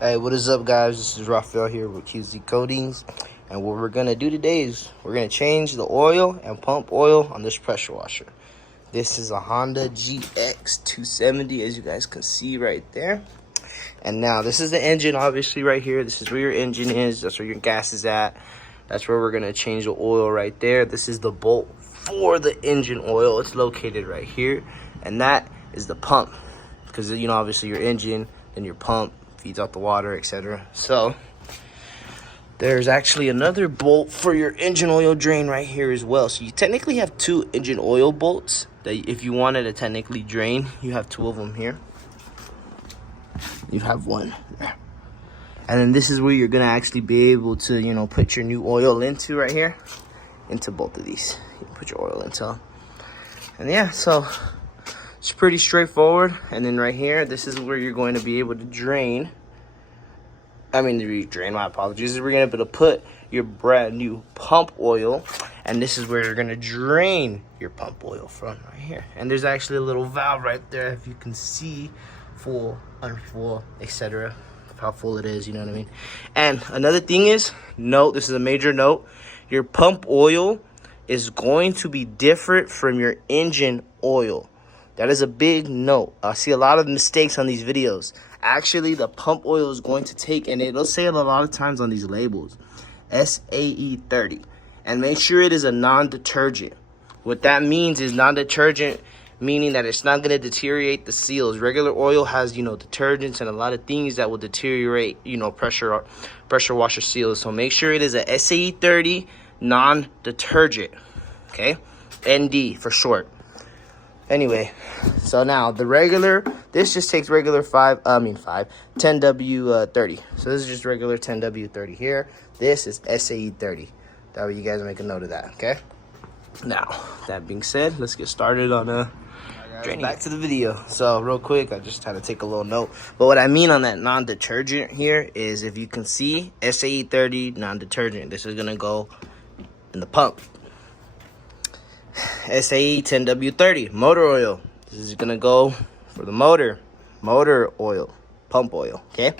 Hey, what is up, guys? This is Raphael here with QZ Coatings, and what we're gonna do today is we're gonna change the oil and pump oil on this pressure washer. This is a Honda GX 270, as you guys can see right there. And now this is the engine, obviously, right here. This is where your engine is. That's where your gas is at. That's where we're gonna change the oil right there. This is the bolt for the engine oil. It's located right here, and that is the pump, because you know, obviously, your engine and your pump feeds out the water, etc. So there's actually another bolt for your engine oil drain right here as well. So you technically have two engine oil bolts that if you wanted to technically drain, you have two of them here. You have one there. And then this is where you're gonna actually be able to, you know, put your new oil into right here, into both of these. You put your oil into them. And yeah, so it's pretty straightforward. And then right here, this is where you're going to be able to drain. My apologies. We're going to be able to put your brand new pump oil. And this is where you're going to drain your pump oil from right here. And there's actually a little valve right there, if you can see, full, unfull, etc. How full it is, you know what I mean? And another thing is, note, this is a major note, your pump oil is going to be different from your engine oil. That is a big note. I see a lot of mistakes on these videos. Actually, the pump oil is going to take, and it'll say it a lot of times on these labels, SAE 30. And make sure it is a non-detergent. What that means is non-detergent, meaning that it's not going to deteriorate the seals. Regular oil has, you know, detergents and a lot of things that will deteriorate, you know, pressure washer seals. So make sure it is a SAE 30 non-detergent. Okay? ND for short. Anyway, so now the regular, this just takes regular 10W30. So this is just regular 10W30 here. This is SAE 30. That way you guys make a note of that, okay? Now, that being said, let's get started on draining. Back to the video. So real quick, I just had to take a little note. But what I mean on that non-detergent here is, if you can see, SAE 30 non-detergent. This is gonna go in the pump. SAE 10W30 motor oil. This is gonna go for the motor oil, pump oil. Okay,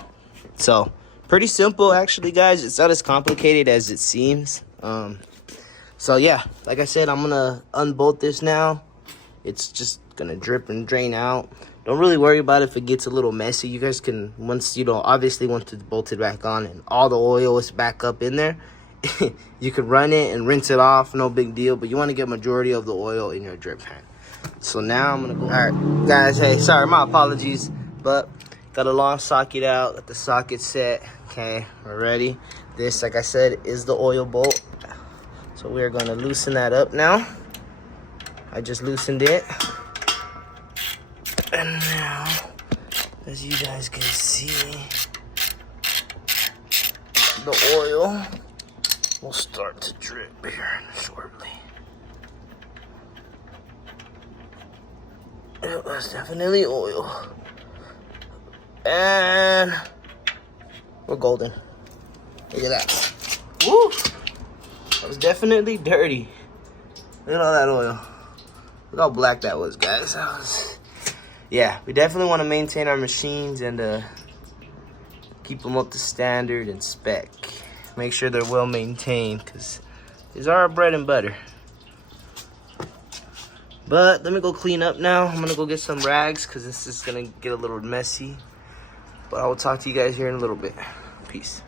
so pretty simple actually, guys. It's not as complicated as it seems. So yeah, like I said, I'm gonna unbolt this now. It's just gonna drip and drain out. Don't really worry about it if it gets a little messy. You guys can, once you know, obviously once it's bolted back on and all the oil is back up in there, you can run it and rinse it off, no big deal. But you want to get majority of the oil in your drip pan. So now I'm gonna go. All right, guys. Hey, sorry, my apologies, but got a long socket out. Got the socket set. Okay, we're ready. This, like I said, is the oil bolt. So we're gonna loosen that up now. I just loosened it, and now, as you guys can see, the oil will start to drip here shortly. It was definitely oil. And we're golden. Look at that. Woo! That was definitely dirty. Look at all that oil. Look how black that was, guys. Yeah, we definitely want to maintain our machines and keep them up to standard and spec. Make sure they're well maintained, because these are our bread and butter. But let me go clean up now. I'm gonna go get some rags, because this is gonna get a little messy. But I will talk to you guys here in a little bit. Peace.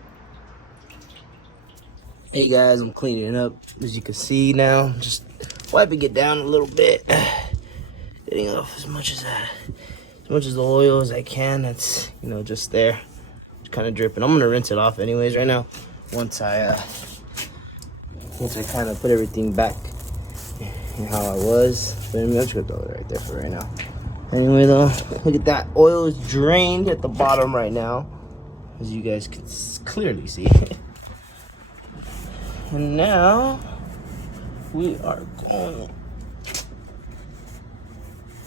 Hey guys, I'm cleaning it up. As you can see now, just wiping it down a little bit, getting off as much as the oil as I can. That's, you know, just there, kind of dripping. I'm gonna rinse it off anyways right now. Once I kind of put everything back in how I was. But I'm just gonna throw it right there for right now. Anyway though, look at that. Oil is drained at the bottom right now, as you guys can clearly see. And now we are going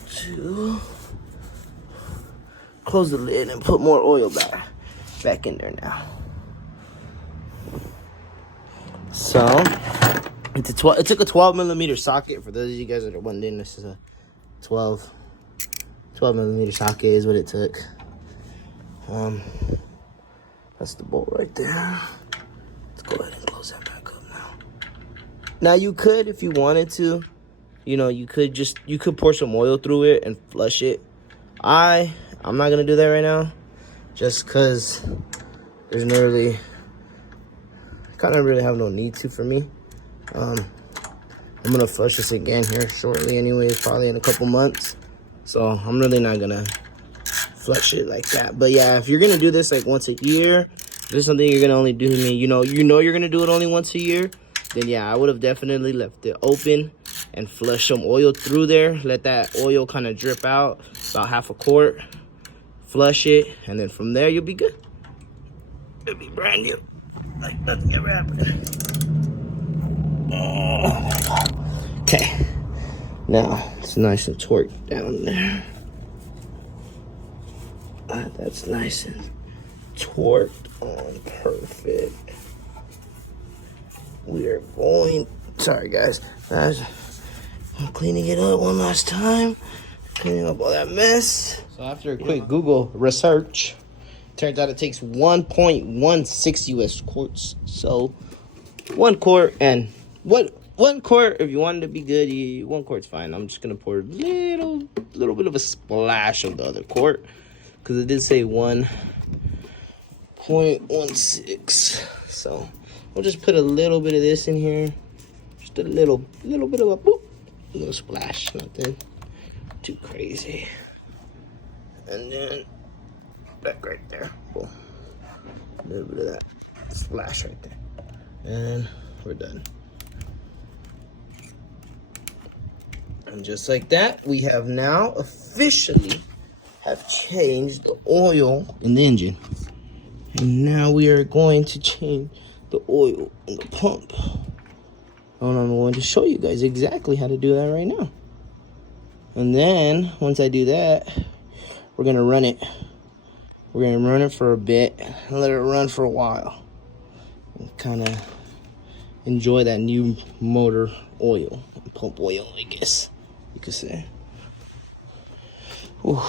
to close the lid and put more oil back in there now. So it took a 12 millimeter socket. For those of you guys that are wondering, this is a 12 millimeter socket is what it took. That's the bolt right there. Let's go ahead and close that back up now. Now you could, if you wanted to, you know, you could pour some oil through it and flush it. I'm not gonna do that right now, just cause there's no really, kind of really have no need to for me. I'm gonna flush this again here shortly anyways, probably in a couple months. So I'm really not gonna flush it like that. But yeah, if you're gonna do this like once a year, if this is something you're gonna only do, you know you're gonna do it only once a year, then yeah, I would have definitely left it open and flush some oil through there. Let that oil kind of drip out, about half a quart. Flush it, and then from there you'll be good. It'll be brand new, like nothing ever happened. Oh. Okay, now it's nice and torqued down there. That's nice and torqued on, perfect. We are going, sorry guys, I'm cleaning it up one last time, cleaning up all that mess. So after a quick Google research, turns out it takes 1.16 US quarts. So 1 quart, and one quart, if you want it to be good, 1 quart's fine. I'm just gonna pour a little bit of a splash of the other quart, because it did say 1.16. So we'll just put a little bit of this in here, just a little bit of a boop, a little splash, nothing too crazy. And then back right there, boom, a little bit of that splash right there, and we're done. And just like that, we have now officially changed the oil in the engine. And now we are going to change the oil in the pump. And I'm going to show you guys exactly how to do that right now. And then once I do that, we're gonna run it. We're gonna run it for a bit and let it run for a while. And kind of enjoy that new motor oil, pump oil, I guess you could say. Ooh,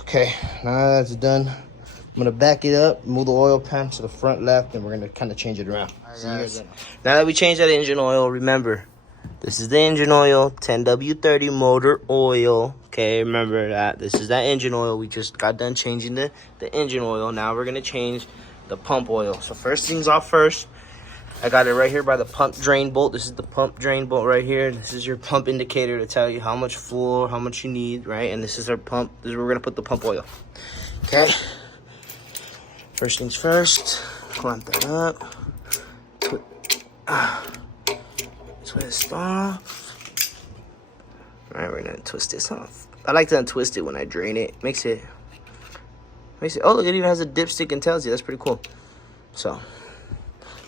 okay, now that's done, I'm gonna back it up, move the oil pan to the front left, and we're gonna kind of change it around. Now that we changed that engine oil, remember, this is the engine oil, 10W30 motor oil. Okay, remember that. This is that engine oil. We just got done changing the engine oil. Now we're gonna change the pump oil. So first things off first, I got it right here by the pump drain bolt. This is the pump drain bolt right here. This is your pump indicator to tell you how much fuel, how much you need, right? And this is our pump. This is where we're gonna put the pump oil. Okay. First things first, clamp that up. Twist off. All right, we're gonna twist this off. I like to untwist it when I drain it. Makes it. Oh, look, it even has a dipstick and tells you. That's pretty cool. So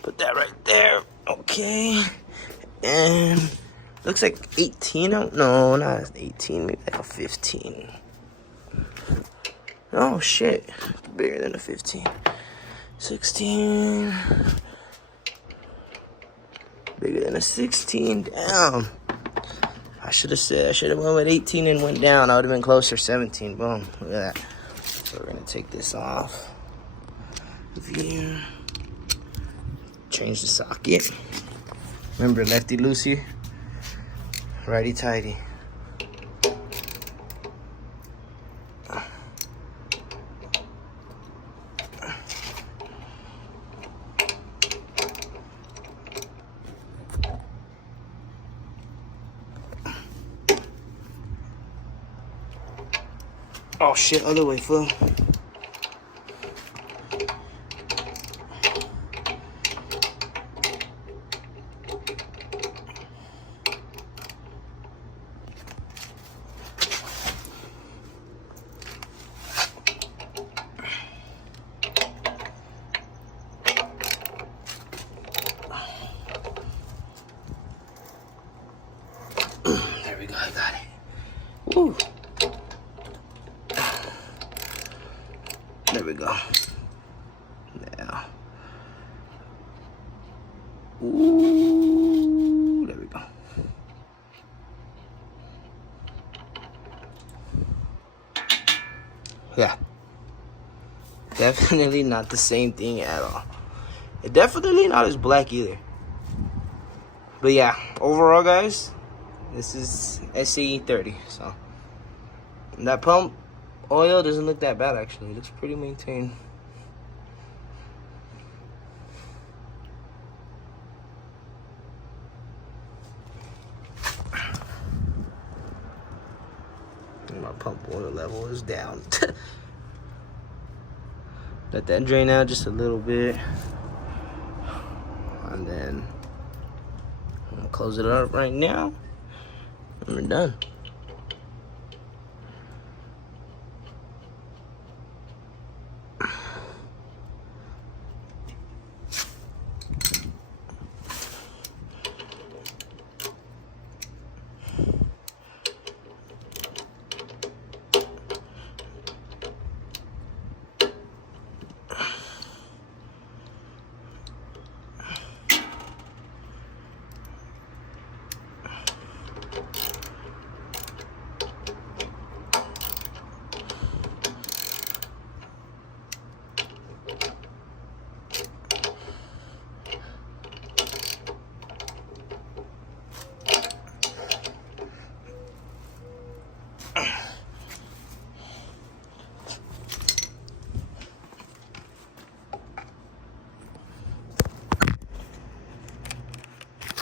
put that right there. Okay. And looks like 18. No, not 18. Maybe like a 15. Oh shit, bigger than a 15. 16. Bigger than a 16. Damn. I should have went with 18 and went down. I would have been closer. 17. Boom. Look at that. So we're gonna take this off of here. Change the socket. Remember, lefty loosey, righty tighty. Oh shit, other way, fool. There we go, I got it. Woo. There we go. Now. Ooh, there we go. Yeah. Definitely not the same thing at all. It definitely not as black either. But yeah, overall, guys, this is SAE 30. So that pump oil doesn't look that bad, actually. It looks pretty maintained. And my pump oil level is down. Let that drain out just a little bit. And then I'm gonna close it up right now. And we're done.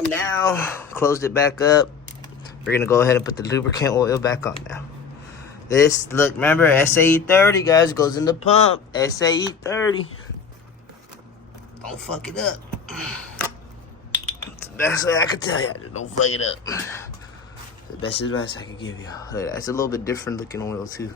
Now, closed it back up. We're gonna go ahead and put the lubricant oil back on now. This, look, remember, SAE 30, guys, goes in the pump. SAE 30. Don't fuck it up. That's the best way I can tell you. Just don't fuck it up. The best advice I can give you. That's a little bit different looking oil, too.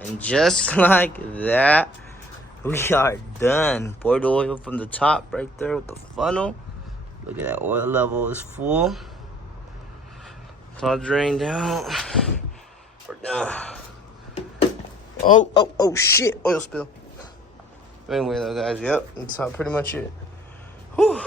And just like that, we are done. Pour the oil from the top right there with the funnel. Look at that, oil level is full. It's all drained out. We're done. Oh, shit, oil spill. Anyway though, guys, yep, that's pretty much it. Whew.